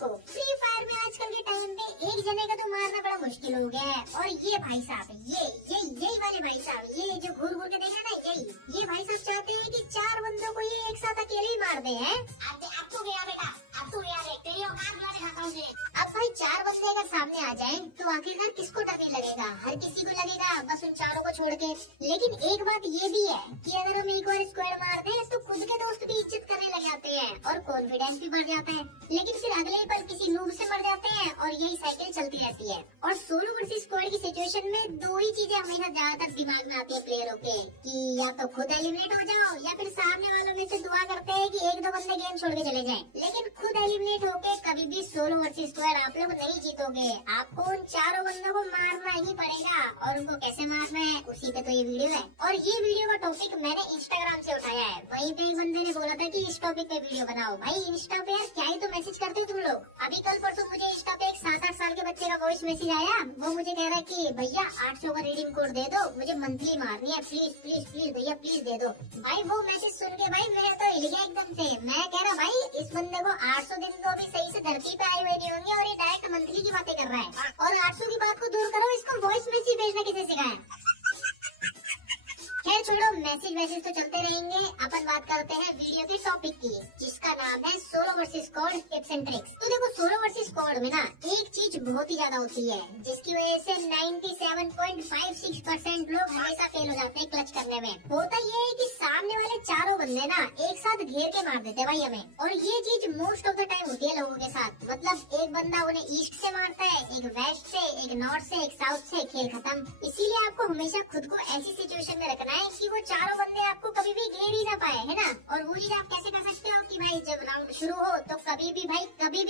देखो free fire में आजकल के टाइम पे एक जने का तो मारना बड़ा मुश्किल हो गया है। और ये भाई साहब यही वाले भाई साहब ये जो घूर घूर के देखा ना ये भाई साहब चाहते हैं कि 4 बंदों को ये एक साथ अकेले ही मार दे हैं। अब तो गया बेटा, अब तो गया तेरी औकात में दिखाता हूं। अब भाई 4 बंदे अगर सामने आ जाएं तो आखिरकार किसको डर नहीं लगेगा? हर किसी को लगेगा बस उन चारों को छोड़ के। लेकिन एक बात ये भी है कि अगर हम एक और स्क्वाड मार दें तो खुद के दोस्त भी इज्जत करने लग जाते हैं और कॉन्फिडेंस भी बढ़ जाता है। लेकिन फिर अगले ही पल किसी नूब से मर जाते हैं और यही साइकिल चलती रहती है। और सोलो वर्सेस स्क्वाड की सिचुएशन में दो ही चीजें हमेशा ज्यादातर दिमाग में आती है प्लेयरों के, कि या तो खुद एलिमिनेट हो जाओ या फिर सामने वालों में से दुआ करते हैं कि एक दो बंदे गेम छोड़ के चले जाएं। लेकिन खुद एलिमिनेट होके कभी भी सोलो वर्सेस स्क्वाड आप लोग नहीं जीतोगे। आपको उन चारों बंदों को मारना ही पड़ेगा और उनको कैसे मारना है उसी पे तो ये वीडियो है। और ये वीडियो का टॉपिक मैंने इंस्टाग्राम से उठाया है। वहीं पे एक बंदे ने बोला था कि इस टॉपिक पे वीडियो बनाओ। भाई इंस्टा पे यार क्या ही तो मैसेज करते हो तुम लोग। अभी कल परसों मुझे इंस्टा पे एक 7-8 साल के बच्चे का वॉइस मैसेज आया। वो मुझे कह रहा है कि भैया 800 का रिडीम कोड दे दो, मुझे मंथली मारनी है, प्लीज प्लीज प्लीज भैया प्लीज दे दो। भाई वो मैसेज सुन के भाई मैं तो हिल गया एकदम से। मैं कह रहा भाई इस बंदे को 800 दिन तो अभी सही से धरती पे आए हुए नहीं होंगे और ये डायरेक्ट मंथली की बातें कर रहा है। और 800 की बात को दूर करो, इसको वॉइस मैसेज भेजना किसे सिखाया? खैर छोड़ो, मैसेज तो चलते रहेंगे। अपन बात करते हैं वीडियो के टॉपिक की, जिसका नाम है solo versus squad tips and tricks. तो देखो सोलो वर्सेस स्क्वाड में ना एक चीज बहुत ही ज्यादा होती है जिसकी वजह से 97.56% लोग हमेशा फेल हो जाते हैं क्लच करने में। होता ये है कि सामने वाले चारों बंदे ना एक साथ घेर के मार देते भाई हमें। और ये चीज मोस्ट ऑफ द टाइम होती है लोगों के साथ। मतलब एक बंदा उन्हें ईस्ट से मारता है, एक वेस्ट से, एक नॉर्थ से, एक साउथ से, खेल खत्म। इसीलिए आपको हमेशा खुद को ऐसी सिचुएशन में रखना है कि वो चारों बंदे आपको कभी भी घेर ही ना पाए, है ना। और वो चीज आप कैसे कर सकते हो कि भाई जब राउंड शुरू हो तो कभी भी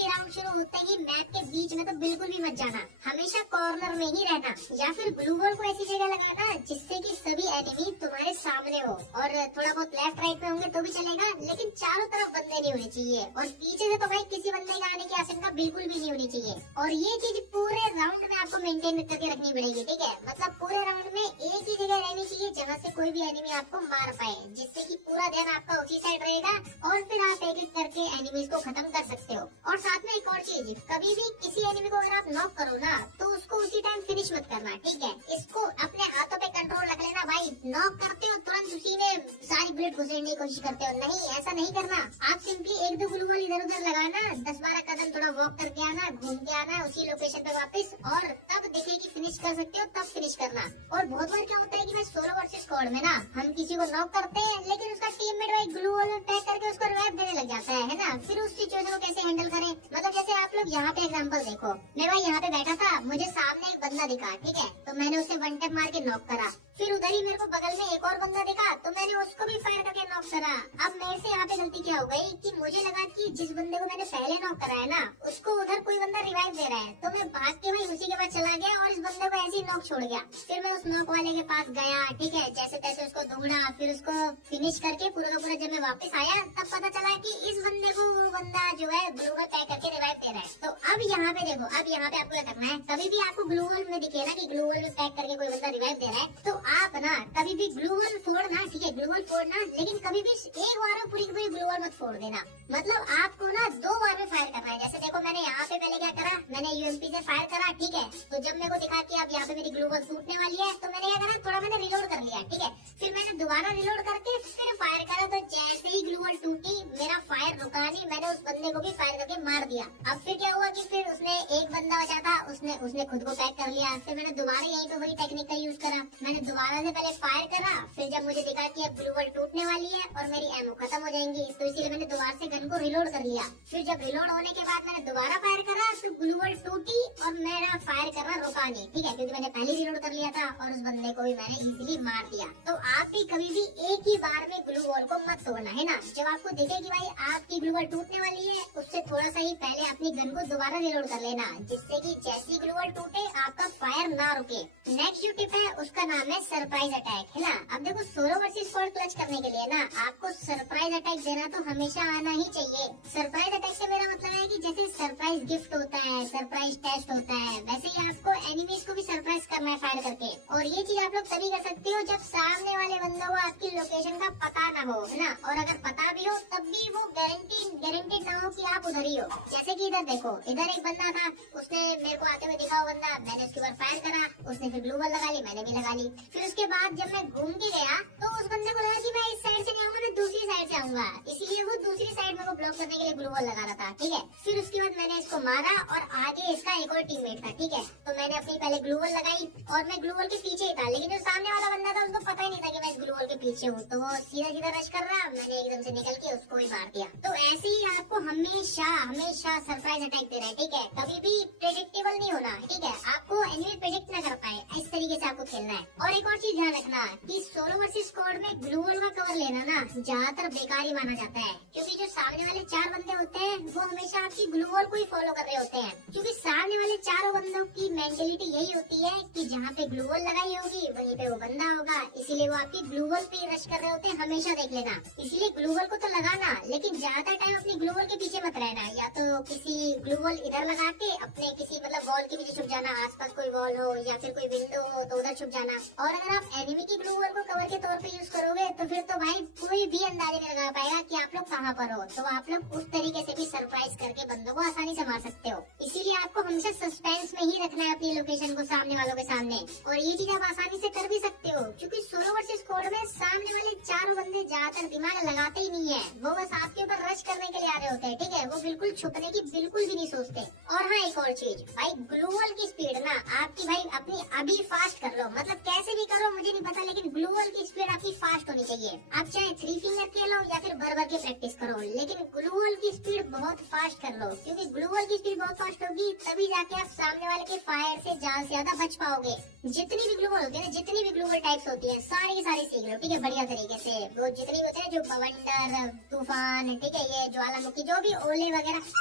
राउंड शुरू होते ही मैप के बीच में तो बिल्कुल भी मत जाना, हमेशा कॉर्नर में ही रहना। या फिर ग्लू वॉल को ऐसी जगह लगाना जिससे कि सभी एनिमी तुम्हारे सामने हो। और थोड़ा बहुत लेफ्ट राइट में होंगे तो भी चलेगा, लेकिन चारों तरफ बंदे नहीं होने चाहिए। और पीछे से तो भाई किसी बंदे के आने की आशंका बिल्कुल भी नहीं होनी चाहिए। और ये चीज पूरे राउंड में आपको मेंटेन करके रखनी पड़ेगी, ठीक है। मतलब पूरे राउंड में एक ही जगह रहनी चाहिए जहाँ से कोई भी एनिमी आपको मार पाए, जिससे कि पूरा ध्यान आपका उसी साइड रहेगा और फिर आप एक एक करके एनिमीज को खत्म कर सकते हो। और साथ में एक और चीज, कभी भी किसी एनिमी को अगर आप नॉक करो ना तो उसको उसी टाइम फिनिश मत करना, ठीक है। इसको अपने हाथों पे कंट्रोल रख लेना भाई। नॉक करते हो तुरंत उसी में सारी बुलेट घुसेड़ने की कोशिश करते हो, नहीं ऐसा नहीं करना। आप सिंपली एक दो ग्लू वॉल इधर उधर लगाना, 10-12 कदम थोड़ा वॉक करके आना, घूम के आना उसी लोकेशन पे वापस, और तब देखिए कि फिनिश कर सकते हो तब फिनिश करना। और बहुत बार क्या होता है कि मैं सोलो वर्सेस स्क्वाड में ना हम किसी को नॉक करते हैं लेकिन उसका टीममेट भाई ग्लू वॉल में पैक करके उसको रिवाइव देने लग जाता है ना। फिर उस सिचुएशन को कैसे हैंडल करें? मतलब जैसे आप लोग यहाँ पे एग्जांपल देखो, मैं भाई यहाँ पे बैठा था, मुझे सामने एक बंदा दिखा, ठीक है, तो मैंने उसे वन टैप मार के नॉक करा। फिर उधर ही मेरे को बगल में एक और बंदा दिखा तो मैंने उसको भी फायर करके नॉक करा। अब मेरे से यहाँ पे गलती क्या हो गई कि मुझे लगा कि जिस बंदे को मैंने पहले नॉक करा है ना उसको उधर कोई बंदा रिवाइव दे रहा है, तो मैं भाग के भाई उसी के पास चला गया और इस बंदे को ऐसे ही नॉक छोड़ गया। फिर मैं उस नॉक वाले के पास गया, ठीक है, जैसे तैसे उसको ढूंढा, फिर उसको फिनिश करके पूरा का पूरा जब मैं वापस आया तब पता चला कि इस बंदे को वो बंदा जो है ग्लू वॉल पैक करके रिवाइव दे रहा है। तो अब यहाँ पे देखो, अब यहाँ पे आपको क्या करना है, कभी भी आपको ग्लू वॉल में दिखे ना कि ग्लू वॉल में पैक करके कोई बंदा रिवाइव दे रहा है, तो आप ना कभी भी ग्लू वॉल फोड़ना, ठीक है, ग्लू वॉल फोड़ना, लेकिन कभी भी एक बार में पूरी की पूरी ग्लू वॉल मत फोड़ देना। मतलब आपको ना 2 बार में फायर करना है। जैसे देखो मैंने यहाँ पे पहले क्या करा, मैंने यूएमपी से फायर करा, ठीक है, तो जब मेरे को दिखा कि अब यहाँ पे मेरी ग्लू वॉल टूटने वाली है तो मैंने क्या करा, थोड़ा मैंने रिलोड कर लिया, ठीक है। फिर मैंने दोबारा रिलोड करके फिर फायर करा, तो जैसे ही ग्लू वॉल टूटी मेरा फायर रुका नहीं, मैंने उस बंदे को भी फायर करके मार दिया। अब फिर क्या हुआ कि फिर उसने एक बंदा बचा था, उसने खुद को पैक कर लिया। फिर मैंने दोबारा यहीं पे वही टेक्निक का यूज करा, मैंने दोबारा से पहले फायर करा, फिर जब मुझे दिखा कि अब ग्लू वॉल टूटने वाली है और मेरी एमो खत्म हो जाएंगी तो इसीलिए मैंने दोबारा से गन को रिलोड कर लिया। फिर जब रिलोड होने के बाद मैंने दोबारा फायर करा तो ग्लू वॉल टूटी और मेरा फायर करना रुका नहीं, ठीक है, क्योंकि मैंने पहले रिलोड कर लिया था और उस बंदे को भी मैंने इजीली मार दिया। तो आप भी कभी भी एक ही बार में ग्लू वॉल को मत तोड़ना, है ना। जब आपको दिखे कि भाई आपकी ग्लू वॉल टूटने वाली है उससे थोड़ा सा ही पहले अपनी गन को दोबारा रिलोड कर लेना, जिससे कि जैसी ग्लू वॉल टूटे आपका फायर ना रुके। नेक्स्ट जो टिप है उसका नाम है सरप्राइज अटैक, है ना। अब देखो सोलो वर्सेस स्क्वाड क्लच करने के लिए ना आपको सरप्राइज अटैक देना तो हमेशा आना ही चाहिए। सरप्राइज अटैक से मेरा मतलब है कि जैसे सरप्राइज गिफ्ट होता है, सरप्राइज टेस्ट होता है, वैसे ही आपको एनिमीज को भी सरप्राइज करना है फायर करके। और ये चीज आप लोग तभी कर सकते हो जब सामने वाले बंदों को आपकी लोकेशन का पता ना हो, है ना। और अगर पता भी हो तब भी वो गारंटेड ना हो कि आप उधर ही हो। जैसे कि इधर देखो, इधर एक बंदा था, उसने मेरे को आते हुए दिखा वो बंदा, मैंने उसके ऊपर फायर करा, उसने फिर ग्लू वॉल लगा ली, मैंने भी लगा ली। फिर उसके बाद जब मैं घूम के गया तो उस बंदे को लगा कि मैं इस साइड से नहीं आऊंगा, मैं दूसरी साइड से आऊंगा, इसीलिए वो दूसरी साइड मेरे को ब्लॉक करने के लिए ग्लू वॉल लगा रहा था, ठीक है। फिर उसके बाद मैंने इसको मारा और आगे इसका एक और टीममेट था, ठीक है। तो मैंने अपनी पहले ग्लू वॉल लगाई और मैं ग्लू वॉल के पीछे ही था, लेकिन जो सामने वाला बंदा था उसको पता ही नहीं था कि मैं इस ग्लू वॉल के पीछे हूँ, तो वो सीधा सीधा रश कर रहा, मैंने एकदम से निकल के उसको ही मार दिया। तो ऐसे ही आपको हमेशा सरप्राइज अटैक देना है, ठीक है। कभी भी प्रेडिक्टेबल नहीं होना, ठीक है। आपको एनिमी प्रेडिक्ट ना कर पाए, इस तरीके से आपको खेलना है। और एक और चीज ध्यान रखना कि सोलो वर्सेस स्क्वाड में ग्लू वॉल का कवर लेना ना ज्यादातर बेकार ही माना जाता है, क्योंकि जो सामने वाले 4 बंदे होते हैं वो हमेशा आपकी ग्लू वॉल को ही फॉलो कर रहे होते हैं, क्योंकि सामने वाले 4 बंदों की मेंटेलिटी यही होती है कि जहाँ पे ग्लू वॉल लगाई होगी वहीं पे वो बंदा होगा, इसीलिए वो आपकी ग्लू वॉल पे रश कर रहे होते हैं। हमेशा देख लेना, इसलिए ग्लू वॉल को तो लगाना, लेकिन ज्यादा टाइम अपनी ग्लू वॉल के पीछे मत रहना। या तो किसी ग्लू वॉल इधर लगा के अपने किसी मतलब वॉल के पीछे छुप जाना, आसपास कोई वॉल हो या फिर कोई विंडो हो तो उधर छुप जाना। और अगर आप एनिमी की ग्लू वॉल को कवर के तौर पे यूज करोगे तो फिर तो भाई कोई भी अंदाजे नहीं लगा पाएगा कि आप लोग कहाँ पर हो। तो आप लोग उस तरीके से भी सरप्राइज करके बंदों को आसानी से मार सकते हो। इसीलिए आपको हमेशा सस्पेंस में ही रखना है अपनी लोकेशन को सामने वालों के सामने। और ये चीज आप आसानी से कर भी सकते हो, क्योंकि सोलो वर्सेस स्क्वाड में सामने वाले 4 बंदे ज्यादातर दिमाग लगाते ही नहीं है, वो बस आपके ऊपर रश करने के लिए आ रहे होते हैं, ठीक है। वो बिल्कुल छुपने की बिल्कुल भी नहीं सोचते। और हाँ, एक और चीज भाई, ग्लू वॉल की स्पीड ना आपकी भाई अपनी अभी फास्ट कर लो, मतलब कैसे भी करो मुझे नहीं पता, लेकिन ग्लू वॉल की स्पीड आपकी फास्ट होनी चाहिए। आप चाहे 3 फिंगर खेलो या फिर भर के प्रैक्टिस करो, लेकिन ग्लू वॉल की स्पीड बहुत फास्ट कर लो, क्योंकि ग्लू वॉल की स्पीड बहुत फास्ट होगी तभी जाके आप सामने वाले के फायर से ज्यादा से ज्यादा बच पाओगे। जितनी भी ग्लू वॉल होती है ना, जितनी भी ग्लू वॉल टाइप्स होती है सारी की सारी सीख लो, ठीक है, बढ़िया तरीके से। वो जितनी होते हैं जो बवंडर, तूफान, ठीक है, ये ज्वालामुखी, जो भी ओले वगैरह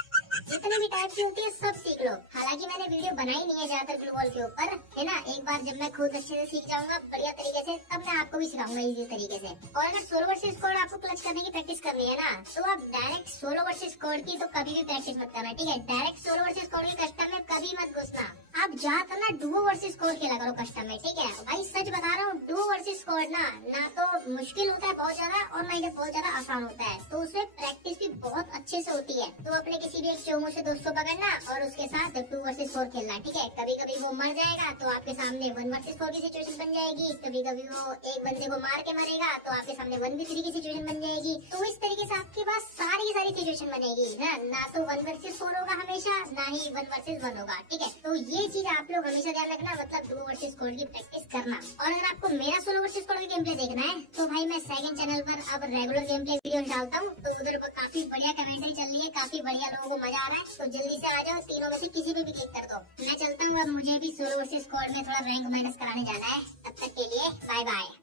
जितने भी टाइप की होती है सब सीख लो। हालांकि मैंने वीडियो बनाई नहीं है ज्यादातर ग्लू वॉल के ऊपर, है ना। एक बार जब मैं खुद अच्छे से सीख जाऊंगा बढ़िया तरीके से, तब मैं आपको भी सिखाऊंगा इजी तरीके से। और अगर सोलो वर्सेस स्क्वाड आपको क्लच करने की प्रैक्टिस करनी है ना, तो आप डायरेक्ट सोलो वर्सेस स्क्वाड की तो कभी भी प्रैक्टिस मत करना, ठीक है। डायरेक्ट सोलो वर्सेस स्क्वाड के कस्टम में कभी मत घुसना। आप ज्यादातर ना डुओ वर्सेस स्क्वाड खेला करो कस्टम में, ठीक है। भाई सच बता रहा हूँ, डुओ वर्सेस स्क्वाड ना तो मुश्किल होता है बहुत ज्यादा, और ना इधर बहुत ज्यादा आसान होता है, तो उसमें प्रैक्टिस भी बहुत अच्छे से होती है। तो अपने किसी भी एक चोमो से दोस्तों पकड़ना और उसके साथ 2 वर्सेस 4 खेलना, ठीक है। कभी कभी वो मर जाएगा तो आपके सामने 1 वर्सेस 4 की सिचुएशन बन जाएगी, कभी कभी वो एक बंदे को मार के मरेगा तो आपके सामने 1v3 की सिचुएशन बन जाएगी। तो इस तरीके से आपके पास सारी की सारी सिचुएशन बनेगी ना तो 1 वर्सेस 4 होगा हमेशा, ना ही 1 वर्सेस 1 होगा, ठीक है। तो ये चीज आप लोग हमेशा ध्यान रखना, मतलब 2 वर्सेस 4 की प्रैक्टिस करना। और अगर आपको मेरा सोलो वर्सेस 4 का गेम प्ले देखना है तो भाई मैं सेकंड चैनल पर अब रेगुलर गेम प्ले वीडियो डालता हूँ, तो उधर काफी बढ़िया कमेंट्री चल रही है, काफी बढ़िया लोगों को मजा आ रहा है। तो जल्दी से आ जाओ, तीनों में से किसी पे भी क्लिक कर दो। मैं चलता हूँ, अब मुझे भी सोलो वर्सेस स्क्वाड में थोड़ा रैंक माइनस कराने जाना है। तब तक के लिए बाय बाय।